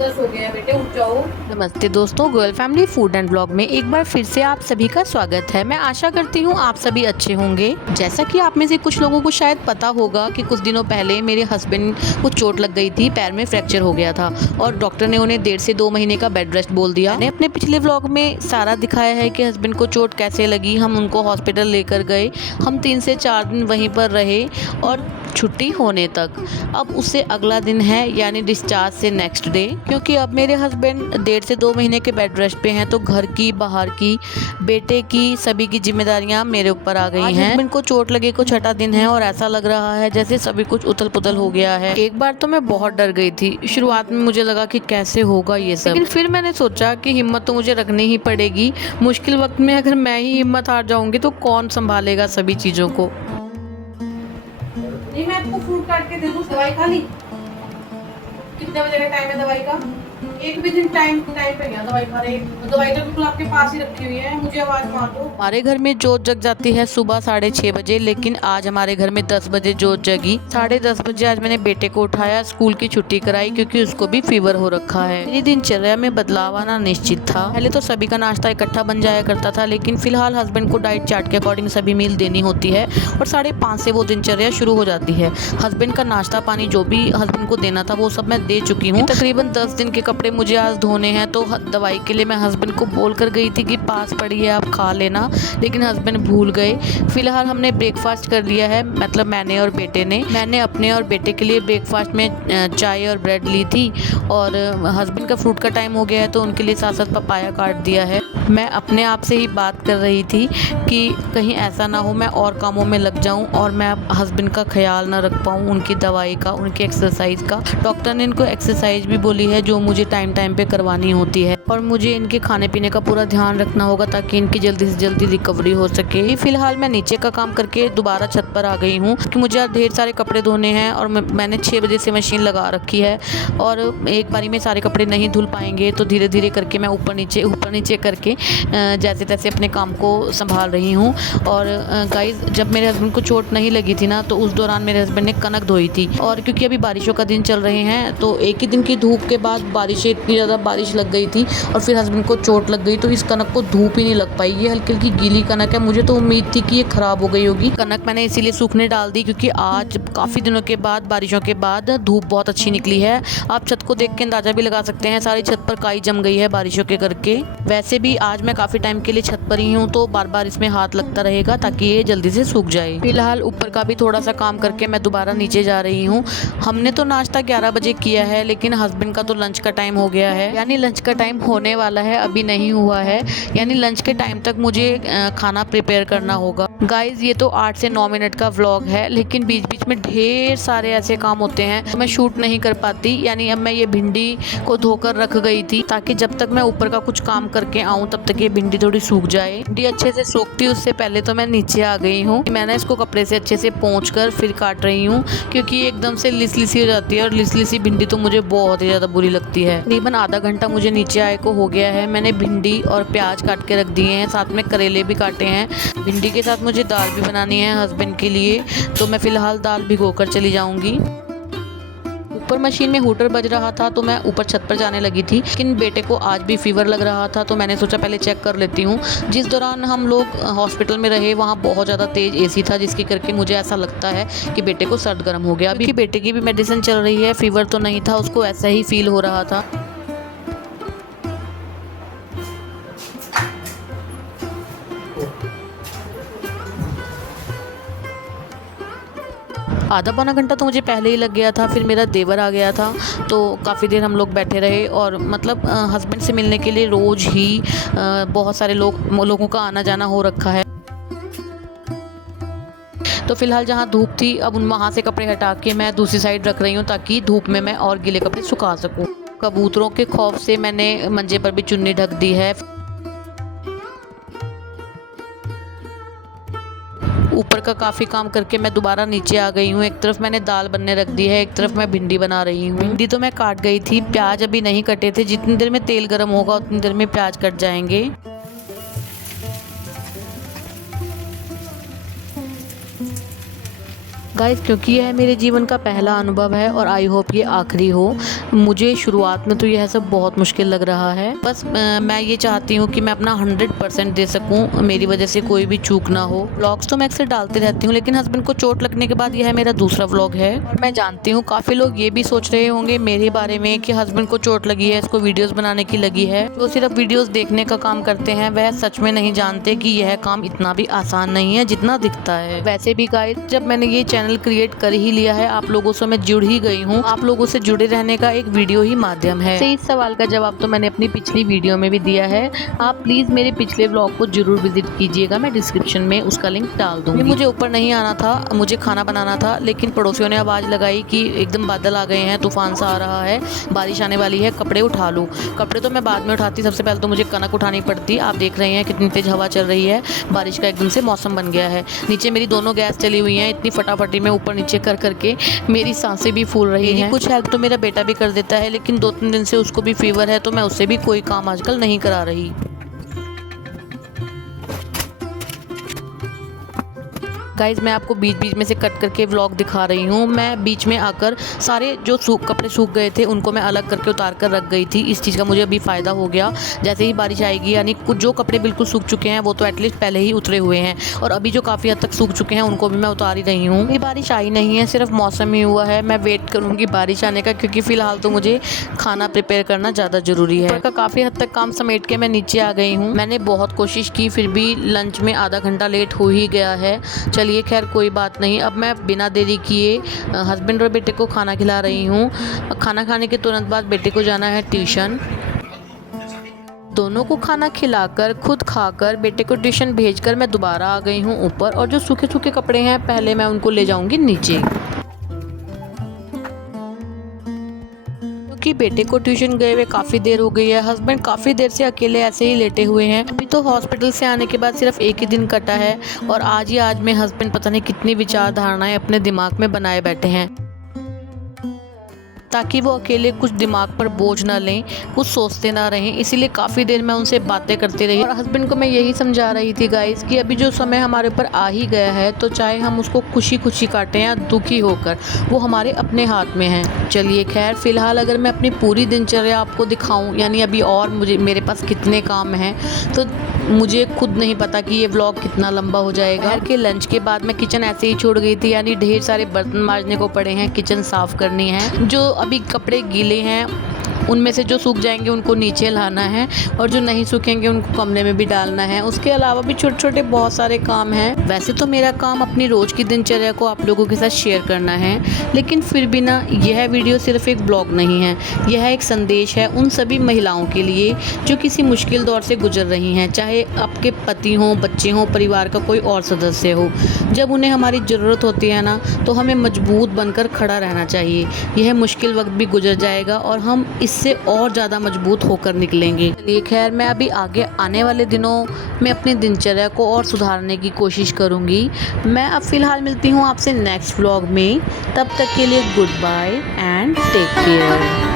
10 हो गया बेटे, उठ जाओ। नमस्ते दोस्तों, Goyal family food and blog में एक बार फिर से आप सभी का स्वागत है। मैं आशा करती हूँ आप सभी अच्छे होंगे। जैसा कि आप में से कुछ लोगों को शायद पता होगा कि कुछ दिनों पहले मेरे हस्बैंड को चोट लग गई थी, पैर में फ्रैक्चर हो गया था और डॉक्टर ने उन्हें 1.5 से 2 महीने का बेड रेस्ट बोल दिया। मैंने अपने पिछले व्लॉग में सारा दिखाया है कि हस्बैंड को चोट कैसे लगी। हम उनको हॉस्पिटल लेकर गए, हम 3 से 4 दिन वहीं पर रहे और छुट्टी होने तक। अब उससे अगला दिन है यानी डिस्चार्ज से नेक्स्ट डे, क्योंकि अब मेरे हस्बैंड 1.5 से 2 महीने के बेड रेस्ट पे हैं, तो घर की, बाहर की, बेटे की, सभी की जिम्मेदारियां मेरे ऊपर आ गई हैं। हस्बैंड को चोट लगे को 6ठा दिन है और ऐसा लग रहा है जैसे सभी कुछ उथल पुथल हो गया है। एक बार तो मैं बहुत डर गई थी। शुरुआत में मुझे लगा कि कैसे होगा ये सब, लेकिन फिर मैंने सोचा कि हिम्मत तो मुझे रखनी ही पड़ेगी। मुश्किल वक्त में अगर मैं ही हिम्मत हार जाऊंगी तो कौन संभालेगा सभी चीजों को। नहीं, मैं आपको फ्रूट काट के दे दूँ। दवाई खा ली? कितने बजे का टाइम है दवाई का? 1 बजे टाइम पे गया दवाई खा रहे। दवाई तो बिल्कुल आपके पास ही रखी हुई है, मुझे आवाज मार दो। हमारे घर में जोत जग जाती है सुबह 6:30 बजे, लेकिन आज हमारे घर में 10 बजे जोत जगी। 10:30 बजे आज मैंने बेटे को उठाया, स्कूल की छुट्टी कराई क्योंकि उसको भी फीवर हो रखा है। मेरी दिनचर्या में बदलाव आना निश्चित था। पहले तो सभी का नाश्ता इकट्ठा बन जाया करता था, लेकिन फिलहाल हस्बैंड को डाइट चार्ट के अकॉर्डिंग सभी मील देनी होती है और 5:30 से वो दिनचर्या शुरू हो जाती है। हस्बैंड का नाश्ता पानी जो भी हस्बैंड को देना था वो सब मैं दे चुकी हूँ। तकरीबन 10 दिन के कपड़े मुझे आज धोने हैं, तो दवाई के लिए मैं हस्बैंड को बोल कर गई थी कि पास पड़ी है आप खा लेना, लेकिन हस्बैंड भूल गए। फिलहाल हमने ब्रेकफास्ट कर लिया है, मतलब मैंने और बेटे ने। मैंने अपने और बेटे के लिए ब्रेकफास्ट में चाय और ब्रेड ली थी और हस्बैंड का फ्रूट का टाइम हो गया है तो उनके लिए साथ साथ पपाया काट दिया है। मैं अपने आप से ही बात कर रही थी कि कहीं ऐसा ना हो मैं और कामों में लग जाऊं और मैं हस्बैंड का ख्याल ना रख पाऊं, उनकी दवाई का, उनकी एक्सरसाइज का। डॉक्टर ने इनको एक्सरसाइज भी बोली है जो मुझे टाइम टाइम पे करवानी होती है और मुझे इनके खाने पीने का पूरा ध्यान रखना होगा ताकि इनकी जल्दी से जल्दी रिकवरी हो सके। फिलहाल मैं नीचे का काम करके दोबारा छत पर आ गई हूँ कि मुझे आज ढेर सारे कपड़े धोने हैं और मैंने 6 बजे से मशीन लगा रखी है और एक बारी में सारे कपड़े नहीं धुल पाएंगे, तो धीरे धीरे करके मैं ऊपर नीचे करके जैसे तैसे अपने काम को संभाल रही हूँ। और गाइस, जब मेरे हस्बैंड को चोट नहीं लगी थी ना, तो उस दौरान मेरे हस्बैंड ने कनक धोई थी और क्योंकि अभी बारिशों का दिन चल रहे हैं तो एक ही दिन की धूप के बाद इतनी ज़्यादा बारिश लग गई थी और फिर हस्बैंड को चोट लग गई, तो इस कनक को धूप ही नहीं लग पाई। ये हल्की हल्की गीली कनक है, मुझे तो उम्मीद थी कि ये खराब हो गई होगी। कनक मैंने इसीलिए सूखने डाल दी क्योंकि आज काफ़ी दिनों के बाद, बारिशों के बाद धूप बहुत अच्छी निकली है। आप छत को देख के अंदाजा भी लगा सकते हैं, सारी छत पर काई जम गई है बारिशों के करके। वैसे भी आज मैं काफ़ी टाइम के लिए छत पर ही हूँ तो बार बार इसमें हाथ लगता रहेगा ताकि ये जल्दी से सूख जाए। फिलहाल ऊपर का भी थोड़ा सा काम करके मैं दोबारा नीचे जा रही हूँ। हमने तो नाश्ता 11 बजे किया है, लेकिन हस्बैंड का तो लंच का टाइम हो गया है, यानी लंच का टाइम होने वाला है, अभी नहीं हुआ है। यानी लंच के टाइम तक मुझे खाना प्रिपेयर करना होगा। गाइज, ये तो 8 से 9 मिनट का व्लॉग है, लेकिन बीच बीच में ढेर सारे ऐसे काम होते हैं तो मैं शूट नहीं कर पाती। यानी अब मैं ये भिंडी को धोकर रख गई थी ताकि जब तक मैं ऊपर का कुछ काम करके आऊँ तब तक ये भिंडी थोड़ी सूख जाए। भिंडी अच्छे से सूखती उससे पहले तो मैं नीचे आ गई हूँ। मैंने इसको कपड़े से अच्छे से पोंछ कर फिर काट रही हूँ क्योंकि एकदम से लिसलिसी हो जाती है और लिसलिसी भिंडी तो मुझे बहुत ही ज़्यादा बुरी लगती है। तकरीबन आधा घंटा मुझे नीचे आए को हो गया है। मैंने भिंडी और प्याज काट के रख दिए हैं, साथ में करेले भी काटे हैं। भिंडी के साथ मुझे दाल भी बनानी है हस्बैंड के लिए, तो मैं फ़िलहाल दाल भिगोकर चली जाऊंगी। ऊपर मशीन में हूटर बज रहा था तो मैं ऊपर छत पर जाने लगी थी, लेकिन बेटे को आज भी फीवर लग रहा था तो मैंने सोचा पहले चेक कर लेती हूँ। जिस दौरान हम लोग हॉस्पिटल में रहे वहाँ बहुत ज़्यादा तेज़ एसी था, जिसके करके मुझे ऐसा लगता है कि बेटे को सर्द गर्म हो गया। अभी बेटे की भी मेडिसिन चल रही है, फीवर तो नहीं था, उसको ऐसा ही फील हो रहा था। आधा पौना घंटा तो मुझे पहले ही लग गया था, फिर मेरा देवर आ गया था तो काफ़ी देर हम लोग बैठे रहे और मतलब हस्बैंड से मिलने के लिए रोज़ ही बहुत सारे लोगों का आना जाना हो रखा है। तो फिलहाल जहाँ धूप थी, अब वहाँ से कपड़े हटा के मैं दूसरी साइड रख रही हूँ ताकि धूप में मैं और गीले कपड़े सुखा सकूँ। कबूतरों के खौफ से मैंने मंजे पर भी चुन्नी ढक दी है। ऊपर का काफ़ी काम करके मैं दोबारा नीचे आ गई हूँ। एक तरफ मैंने दाल बनने रख दी है, एक तरफ मैं भिंडी बना रही हूँ। भिंडी तो मैं काट गई थी, प्याज अभी नहीं कटे थे। जितनी देर में तेल गर्म होगा उतनी देर में प्याज कट जाएंगे। गाइस, क्योंकि यह मेरे जीवन का पहला अनुभव है और आई होप ये आखिरी हो। मुझे शुरुआत में तो यह सब बहुत मुश्किल लग रहा है। बस मैं ये चाहती हूँ कि मैं अपना 100% दे सकूँ, मेरी वजह से कोई भी चूक ना हो। व्लॉग्स तो मैं अक्सर डालती रहती हूँ, लेकिन हस्बैंड को चोट लगने के बाद यह मेरा दूसरा व्लॉग है। और मैं जानती हूँ काफ़ी लोग ये भी सोच रहे होंगे मेरे बारे में कि हस्बैंड को चोट लगी है, इसको वीडियोज़ बनाने की लगी है। जो सिर्फ वीडियोज़ देखने का काम करते हैं वह सच में नहीं जानते कि यह काम इतना भी आसान नहीं है जितना दिखता है। वैसे भी गाइस, जब मैंने ये चैनल क्रिएट कर ही लिया है, आप लोगों से मैं जुड़ ही गई हूँ। आप लोगों से जुड़े रहने का एक वीडियो ही माध्यम है। इस सवाल का जवाब तो मैंने अपनी पिछली वीडियो में भी दिया है। आप प्लीज मेरे पिछले व्लॉग को जरूर विजिट कीजिएगा, मैं डिस्क्रिप्शन में उसका लिंक डाल दूंगी। मुझे ऊपर नहीं आना था, मुझे खाना बनाना था, लेकिन पड़ोसियों ने आवाज लगाई कि एकदम बादल आ गए हैं, तूफान सा आ रहा है, बारिश आने वाली है, कपड़े उठा लो। कपड़े तो मैं बाद में उठाती, सबसे पहले तो मुझे कनक उठानी पड़ती। आप देख रहे हैं कितनी तेज हवा चल रही है, बारिश का एकदम से मौसम बन गया है। नीचे मेरी दोनों गैस चली हुई हैं, इतनी फटाफटी में ऊपर नीचे कर करके मेरी सांसें भी फूल रही हैं। कुछ हेल्प तो मेरा बेटा भी कर देता है, लेकिन 2-3 दिन से उसको भी फीवर है, तो मैं उससे भी कोई काम आजकल नहीं करा रही। गाइज, मैं आपको बीच बीच में से कट करके व्लॉग दिखा रही हूँ। मैं बीच में आकर सारे जो कपड़े सूख गए थे उनको मैं अलग करके उतार कर रख गई थी। इस चीज़ का मुझे अभी फ़ायदा हो गया। जैसे ही बारिश आएगी, यानी कुछ जो कपड़े बिल्कुल सूख चुके हैं वो तो एटलीस्ट पहले ही उतरे हुए हैं, और अभी जो काफ़ी हद तक सूख चुके हैं उनको भी मैं उतार ही रही हूँ। ये बारिश आई नहीं है, सिर्फ मौसम ही हुआ है। मैं वेट करूँगी बारिश आने का, क्योंकि फ़िलहाल तो मुझे खाना प्रिपेयर करना ज़्यादा ज़रूरी है। का काफ़ी हद तक काम समेट के मैं नीचे आ गई हूँ। मैंने बहुत कोशिश की, फिर भी लंच में आधा घंटा लेट हो ही गया है। चलिए खैर, कोई बात नहीं। अब मैं बिना देरी किए हस्बैंड और बेटे को खाना खिला रही हूँ। खाना खाने के तुरंत बाद बेटे को जाना है ट्यूशन। दोनों को खाना खिलाकर, खुद खाकर, बेटे को ट्यूशन भेजकर मैं दोबारा आ गई हूँ ऊपर, और जो सूखे सूखे कपड़े हैं पहले मैं उनको ले जाऊंगी नीचे, कि बेटे को ट्यूशन गए हुए काफ़ी देर हो गई है। हस्बैंड काफ़ी देर से अकेले ऐसे ही लेटे हुए हैं। अभी तो हॉस्पिटल से आने के बाद सिर्फ एक ही दिन कटा है, और आज में हस्बैंड पता नहीं कितनी विचारधारणाएं अपने दिमाग में बनाए बैठे हैं, ताकि वो अकेले कुछ दिमाग पर बोझ ना लें, कुछ सोचते ना रहें। इसीलिए काफ़ी देर मैं उनसे बातें करती रही, और हस्बैंड को मैं यही समझा रही थी गाइस कि अभी जो समय हमारे ऊपर आ ही गया है, तो चाहे हम उसको खुशी खुशी काटें या दुखी होकर, वो हमारे अपने हाथ में है। चलिए खैर, फिलहाल अगर मैं अपनी पूरी दिनचर्या आपको दिखाऊं, यानी अभी और मेरे पास कितने काम हैं, तो मुझे खुद नहीं पता कि ये व्लॉग कितना लंबा हो जाएगा। घर के लंच के बाद मैं किचन ऐसे ही छोड़ गई थी, यानी ढेर सारे बर्तन मांजने को पड़े हैं, किचन साफ़ करनी है। जो अभी कपड़े गीले हैं उनमें से जो सूख जाएंगे उनको नीचे लाना है, और जो नहीं सूखेंगे उनको कमरे में भी डालना है। उसके अलावा भी छोटे छोटे बहुत सारे काम हैं। वैसे तो मेरा काम अपनी रोज़ की दिनचर्या को आप लोगों के साथ शेयर करना है, लेकिन फिर भी ना, यह वीडियो सिर्फ एक ब्लॉग नहीं है, यह एक संदेश है उन सभी महिलाओं के लिए जो किसी मुश्किल दौर से गुजर रही हैं, चाहे आपके पति हों, बच्चे हों, परिवार का कोई और सदस्य हो। जब उन्हें हमारी ज़रूरत होती है ना, तो हमें मजबूत बनकर खड़ा रहना चाहिए। यह मुश्किल वक्त भी गुजर जाएगा और हम इससे और ज़्यादा मजबूत होकर निकलेंगे। चलिए खैर, मैं अभी आगे आने वाले दिनों में अपनी दिनचर्या को और सुधारने की कोशिश करूँगी। मैं अब फ़िलहाल मिलती हूँ आपसे नेक्स्ट व्लॉग में। तब तक के लिए goodbye and take care.